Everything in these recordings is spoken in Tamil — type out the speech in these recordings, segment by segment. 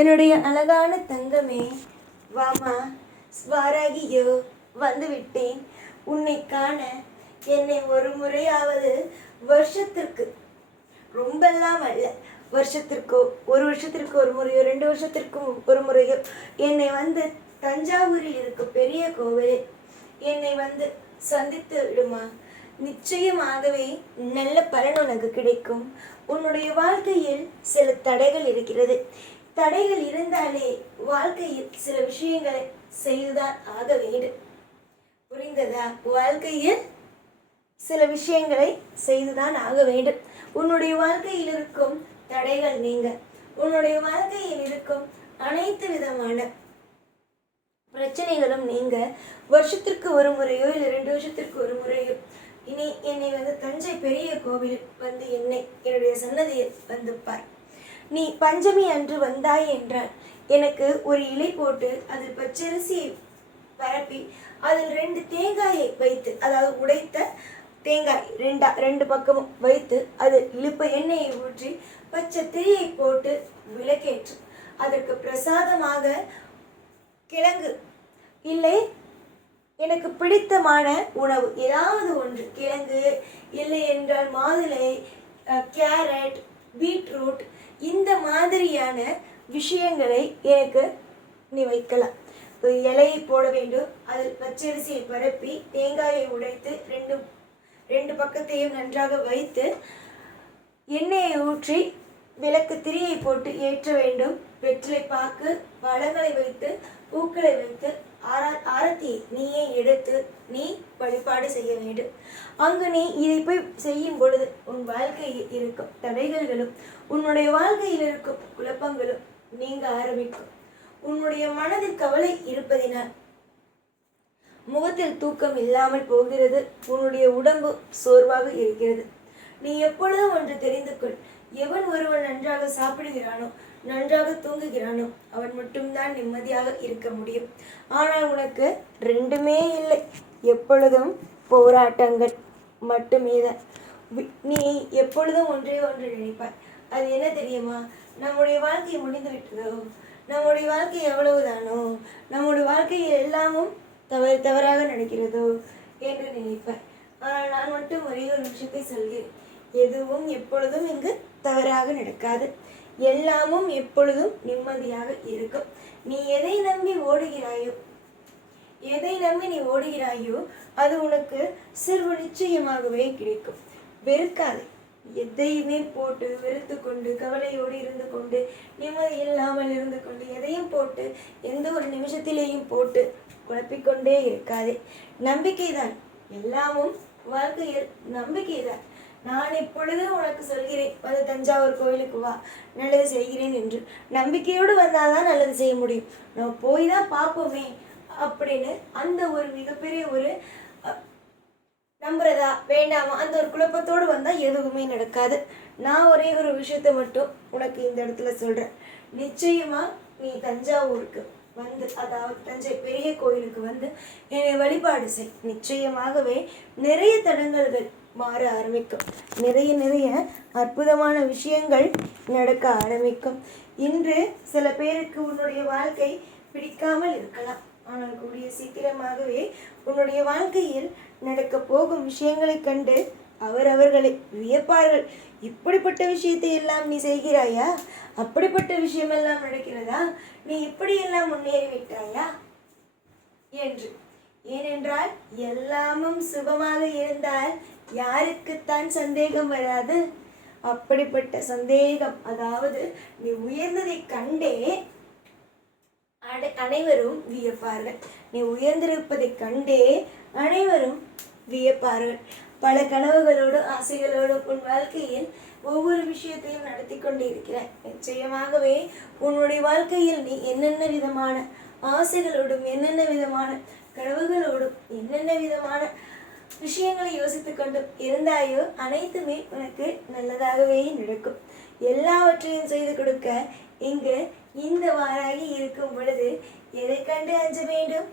என்னுடைய அழகான தங்கமே வாமா ஸ்வாராகியோ வந்து விட்டேன் உன்னை காண என்னை ஒரு முறையாவது வருஷத்திற்கு ரொம்பெல்லாம் அல்ல வருஷத்திற்கோ ஒரு வருஷத்திற்கு ஒரு முறையோ ரெண்டு வருஷத்திற்கும் ஒரு முறையோ. என்னை வந்து தஞ்சாவூரில் இருக்க பெரிய கோவில் என்னை வந்து சந்தித்து விடுமா? நிச்சயமாகவே நல்ல பலன் உனக்கு கிடைக்கும். உன்னுடைய வாழ்க்கையில் சில தடைகள் இருக்கிறது. தடைகள் இருந்தாலே வாழ்க்கையில் சில விஷயங்களை செய்துதான் ஆக வேண்டும். புரிந்ததா? வாழ்க்கையில் சில விஷயங்களை செய்துதான் ஆக வேண்டும். உன்னுடைய வாழ்க்கையில் இருக்கும் தடைகள் நீங்க. உன்னுடைய வாழ்க்கையில் இருக்கும் அனைத்து விதமான பிரச்சனைகளும் நீங்க. வருஷத்திற்கு ஒரு முறையோ இல்லை ரெண்டு வருஷத்திற்கு ஒரு முறையோ இனி என்னை வந்து தஞ்சை பெரிய கோவில் வந்து என்னை என்னுடைய சன்னதியில் வந்து பார். நீ பஞ்சமி அன்று வந்தாய் என்றால் எனக்கு ஒரு இலை போட்டு அதில் பச்சரிசியை பரப்பி அதில் ரெண்டு தேங்காயை வைத்து அதாவது உடைத்த தேங்காய் ரெண்டா ரெண்டு பக்கமும் வைத்து அதில் இழுப்ப எண்ணெயை ஊற்றி பச்சை திரியை போட்டு விளக்கேற்று அதற்கு பிரசாதமாக கிழங்கு. இல்லை எனக்கு பிடித்தமான உணவு ஏதாவது ஒன்று. கிழங்கு இல்லை என்றால் மாதுளை கேரட் பீட்ரூட் இந்த மாதிரியான விஷயங்களை எனக்கு நீ வைக்கலாம் இலையை போட வேண்டும். அதில் பச்சரிசியை பரப்பி தேங்காயை உடைத்து ரெண்டு ரெண்டு பக்கத்தையும் நன்றாக வைத்து எண்ணெயை ஊற்றி விளக்கு திரியை போட்டு ஏற்ற வேண்டும். வெற்றிலை பாக்கு பழங்களை வைத்து பூக்களை வைத்து ஆரா ஆரத்தி நீயே எடுத்து நீ வழிபாடு செய்ய வேண்டும். அங்கு நீ இதை போய் செய்யும் பொழுது உன் வாழ்க்கையில் இருக்கும் தடைகள்களும் உன்னுடைய வாழ்க்கையில் இருக்கும் குழப்பங்களும் நீங்க ஆரம்பிக்கும். உன்னுடைய மனதில் கவலை இருப்பதினால் முகத்தில் தூக்கம் இல்லாமல் போகிறது உன்னுடைய உடம்பு சோர்வாக இருக்கிறது. நீ எப்பொழுதும் ஒன்று தெரிந்து கொள் எவன் ஒருவன் நன்றாக சாப்பிடுகிறானோ நன்றாக தூங்குகிறானோ அவன் மட்டும்தான் நிம்மதியாக இருக்க முடியும். ஆனால் உனக்கு ரெண்டுமே இல்லை. எப்பொழுதும் போராட்டங்கள் மட்டுமே தான் நீ எப்பொழுதும் ஒன்றே ஒன்று நினைப்பாய். அது என்ன தெரியுமா? நம்முடைய வாழ்க்கை முடிந்து விட்டதோ நம்முடைய வாழ்க்கை எவ்வளவுதானோ? நம்முடைய வாழ்க்கையில் எல்லாமும் தவறு தவறாக நடக்கிறதோ என்று நினைப்பாய். ஆனால் நான் மட்டும் ஒரே ஒரு நிமிஷத்தை சொல்கிறேன். எதுவும் எப்பொழுதும் இங்கு தவறாக நடக்காது. எல்லாமும் எப்பொழுதும் நிம்மதியாக இருக்கும். நீ எதை நம்பி ஓடுகிறாயோ எதை நம்பி நீ ஓடுகிறாயோ அது உனக்கு சிறுவ நிச்சயமாகவே கிடைக்கும். வெறுக்காதே. எதையுமே போட்டு வெறுத்து கொண்டு கவலையோடு இருந்து கொண்டு நிம்மதி இல்லாமல் இருந்து கொண்டு எதையும் போட்டு எந்த ஒரு நிமிஷத்திலேயும் போட்டு குழப்பிக்கொண்டே இருக்காதே. நம்பிக்கைதான். எல்லாமும் வாழ்க்கையில் நம்பிக்கைதான். நான் இப்பொழுதும் உனக்கு சொல்கிறேன் வந்து தஞ்சாவூர் கோயிலுக்கு வா நல்லது செய்கிறேன் என்று. நம்பிக்கையோடு வந்தாதான் நல்லது செய்ய முடியும். நம்ம போய் தான் பார்ப்போமே அப்படின்னு அந்த ஒரு மிகப்பெரிய ஒரு நம்புறதா வேண்டாமா அந்த ஒரு குழப்பத்தோடு வந்தால் எதுவுமே நடக்காது. நான் ஒரே ஒரு விஷயத்தை மட்டும் உனக்கு இந்த இடத்துல சொல்கிறேன் நிச்சயமாக நீ தஞ்சாவூருக்கு வந்து அதாவது தஞ்சை பெரிய கோயிலுக்கு வந்து என்னை வழிபாடு செய். நிச்சயமாகவே நிறைய தடங்கல்கள் மாற ஆரம்பிக்கும். நிறைய நிறைய அற்புதமான விஷயங்கள் நடக்க ஆரம்பிக்கும். இன்று சில பேருக்கு உன்னுடைய வாழ்க்கை பிடிக்காமல் இருக்கலாம். ஆனால் கூடிய சீக்கிரமாகவே உன்னுடைய வாழ்க்கையில் நடக்க போகும் விஷயங்களைக் கண்டு அவர் அவர்களை வியப்பார்கள். இப்படிப்பட்ட விஷயத்தை எல்லாம் நீ செய்கிறாயா? அப்படிப்பட்ட விஷயமெல்லாம் நடக்கிறதா? நீ இப்படியெல்லாம் முன்னேறி விட்டாயா என்று. ஏனென்றால் எல்லாமும் சுபமாக இருந்தால் யாருக்குத்தான் சந்தேகம் வராது. அப்படிப்பட்ட சந்தேகம் அதாவது நீ உயர்ந்ததை கண்டே அனைவரும் வியப்பார்கள். நீ உயர்ந்திருப்பதை கண்டே அனைவரும் வியப்பார்கள். பல கனவுகளோடு ஆசைகளோடு உன் வாழ்க்கையில் ஒவ்வொரு விஷயத்தையும் நடத்தி கொண்டு நிச்சயமாகவே உன்னுடைய வாழ்க்கையில் நீ என்னென்ன விதமான ஆசைகளோடும் என்னென்ன விதமான கனவுகளோடும் என்னென்ன விதமான விஷயங்களை யோசித்துக் கொண்டும் இருந்தாயோ அனைத்துமே உனக்கு நல்லதாகவே நடக்கும். எல்லாவற்றையும் செய்து கொடுக்க இங்கு இந்த வாராகி இருக்கும் பொழுது எதை கண்டு அஞ்ச வேண்டும்?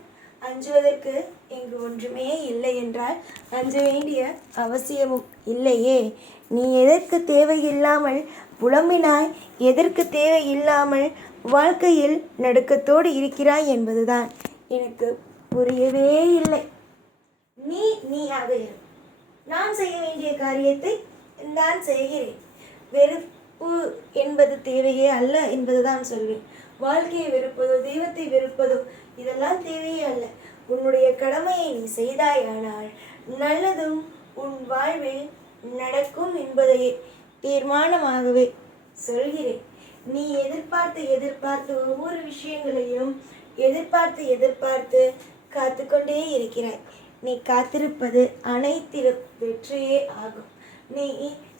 அஞ்சுவதற்கு இங்கு ஒன்றுமே இல்லை என்றால் அஞ்ச வேண்டிய அவசியமும் இல்லையே. நீ எதற்கு தேவையில்லாமல் புலம்பினாய்? எதற்கு தேவையில்லாமல் வாழ்க்கையில் நடுக்கத்தோடு இருக்கிறாய் என்பதுதான். எனக்கு புரியவே இல்லை. நீ நீயாக இரு நான் செய்ய வேண்டிய காரியத்தை நான் செய்கிறேன். வெறுப்பு என்பது தேவையே அல்ல என்பதுதான் சொல்வேன். வாழ்க்கையை வெறுப்பதோ தெய்வத்தை வெறுப்பதோ இதெல்லாம் தேவையே அல்ல. உன்னுடைய கடமையை நீ செய்தாயானால் நல்லதும் உன் வாழ்வில் நடக்கும் என்பதையே தீர்மானமாகவே சொல்கிறேன். நீ எதிர்பார்த்து எதிர்பார்த்து ஒவ்வொரு விஷயங்களையும் எதிர்பார்த்து எதிர்பார்த்து காத்துக்கொண்டே இருக்கிறாய். நீ காத்திருப்பது அனைத்திலும் வெற்றியே ஆகும். நீ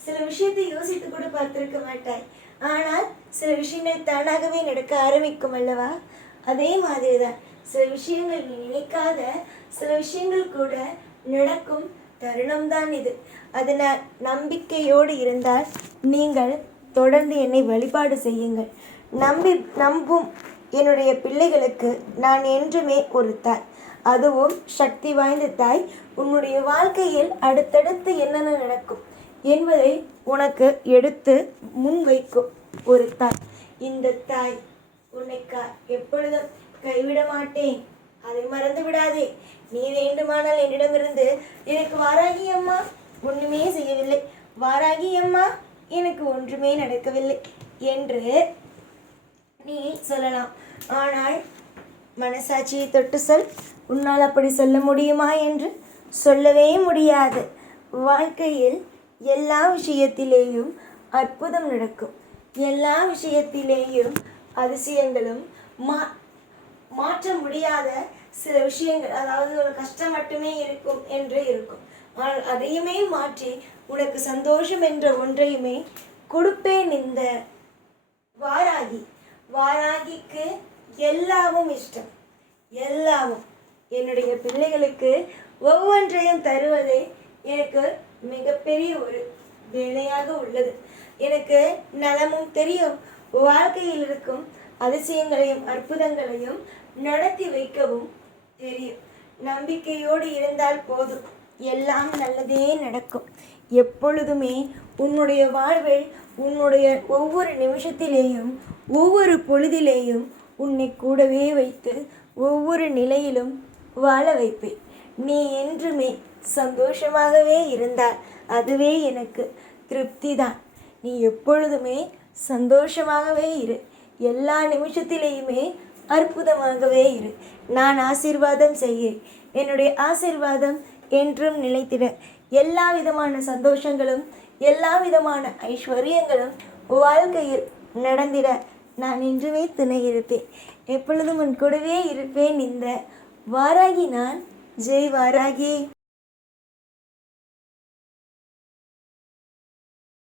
சில விஷயத்தை யோசித்து கூட பார்த்திருக்க மாட்டாய். ஆனால் சில விஷயங்கள் தானாகவே நடக்க ஆரம்பிக்கும் அல்லவா? அதே மாதிரி தான் சில விஷயங்கள் நீ நினைக்காத சில விஷயங்கள் கூட நடக்கும் தருணம்தான் இது. அதனால் நம்பிக்கையோடு இருந்தால் நீங்கள் தொடர்ந்து என்னை வழிபாடு செய்யுங்கள். நம்பி நம்பும் என்னுடைய பிள்ளைகளுக்கு நான் என்றுமே ஒரு தாய். அதுவும் சக்தி வாய்ந்த தாய். உன்னுடைய வாழ்க்கையில் அடுத்தடுத்து என்னென்ன நடக்கும் என்பதை உனக்கு எடுத்து முன்வைக்கும் ஒரு தாய். இந்த தாய் உன்னை எப்பொழுதும் கைவிட மாட்டேன். அதை மறந்து விடாதே. நீ வேண்டுமானால் என்னிடமிருந்து எனக்கு வாராகி அம்மா. ஒன்றுமே செய்யவில்லை. வாராகி அம்மா எனக்கு ஒன்றுமே நடக்கவில்லை என்று நீ சொல்லலாம். ஆனால் மனசாட்சியை தொட்டு சொல். உன்னால் அப்படி சொல்ல முடியுமா என்று சொல்லவே முடியாது. வாழ்க்கையில் எல்லா விஷயத்திலேயும் அற்புதம் நடக்கும். எல்லா விஷயத்திலேயும் அதிசயங்களும் மா மாற்ற முடியாத சில விஷயங்கள் அதாவது ஒரு கஷ்டம் மட்டுமே இருக்கும் என்று இருக்கும். ஆனால் அதையுமே மாற்றி உனக்கு சந்தோஷம் என்ற ஒன்றையுமே கொடுப்பேன் இந்த வாராகி. வாராகிக்கு எல்லாமும் இஷ்டம். எல்லாமும். என்னுடைய பிள்ளைகளுக்கு ஒவ்வொன்றையும் தருவதே எனக்கு மிகப்பெரிய ஒரு வேலையாக உள்ளது. எனக்கு நலமும் தெரியும். வாழ்க்கையில் இருக்கும் அதிசயங்களையும் அற்புதங்களையும் நடத்தி வைக்கவும் தெரியும். நம்பிக்கையோடு இருந்தால் போதும். எல்லாம் நல்லதே நடக்கும். எப்பொழுதுமே உன்னுடைய வாழ்வில் உன்னுடைய ஒவ்வொரு நிமிஷத்திலேயும் ஒவ்வொரு பொழுதிலேயும் உன்னை கூடவே வைத்து ஒவ்வொரு நிலையிலும் வாழ வைப்பேன். நீ என்றுமே சந்தோஷமாகவே இருந்தால் அதுவே எனக்கு திருப்தி தான் நீ எப்பொழுதுமே சந்தோஷமாகவே இரு. எல்லா நிமிஷத்திலேயுமே அற்புதமாகவே இரு. நான் ஆசீர்வாதம் செய்ய என்னுடைய ஆசீர்வாதம் என்றும் நிலைத்திட எல்லா விதமான சந்தோஷங்களும் எல்லா விதமான ஐஸ்வர்யங்களும் வாழ்க்கையில் நடந்திட நான் என்றுமே துணை இருப்பேன். எப்பொழுதும் உன் கூடவே இருப்பேன். இந்த வாராகி நான். ஜெய் வாராகி.